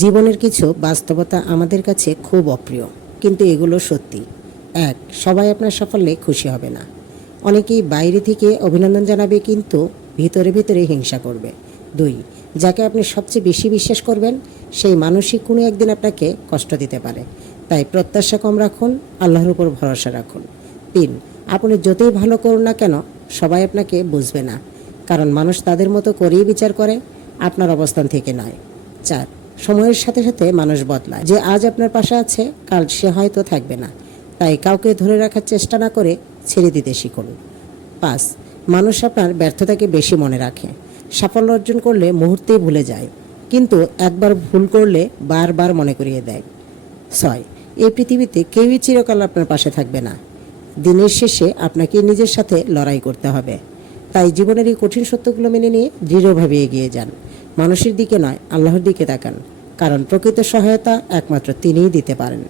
জীবনের কিছু বাস্তবতা আমাদের কাছে খুব অপ্রিয়, কিন্তু এগুলো সত্যি। এক, সবাই আপনার সাফল্যে খুশি হবে না। অনেকেই বাইরে থেকে অভিনন্দন জানাবে, কিন্তু ভিতরে ভিতরে হিংসা করবে। দুই, যাকে আপনি সবচেয়ে বেশি বিশ্বাস করবেন, সেই মানুষই কোনো একদিন আপনাকে কষ্ট দিতে পারে। তাই প্রত্যাশা কম রাখুন, আল্লাহর উপর ভরসা রাখুন। তিন, আপনি যতই ভালো করুন না কেন, সবাই আপনাকে বুঝবে না। কারণ মানুষ তাদের মতো করেই বিচার করে, আপনার অবস্থান থেকে নয়। চার সময়ের সাথে সাথে মানুষ বদলায়। যে আজ আপনার পাশে আছে, কাল সে হয়তো থাকবে না। তাই কাউকে ধরে রাখার চেষ্টা না করে ছেড়ে দিতে শিখুন। পাঁচ, মানুষ আপনার ব্যর্থতাকে বেশি মনে রাখে। সাফল্য অর্জন করলে মুহূর্তেই ভুলে যায়, কিন্তু একবার ভুল করলে বারবার মনে করিয়ে দেয়। ছয়, এই পৃথিবীতে কেউই চিরকাল আপনার পাশে থাকবে না। দিনের শেষে আপনাকে নিজের সাথে লড়াই করতে হবে। তাই জীবনের এই কঠিন সত্যগুলো মেনে নিয়ে দৃঢ়ভাবে এগিয়ে যান। মানুষের দিকে নয় আল্লাহর দিকে তাকান। কারণ প্রকৃত সহায়তা একমাত্র তিনিই দিতে পারেন।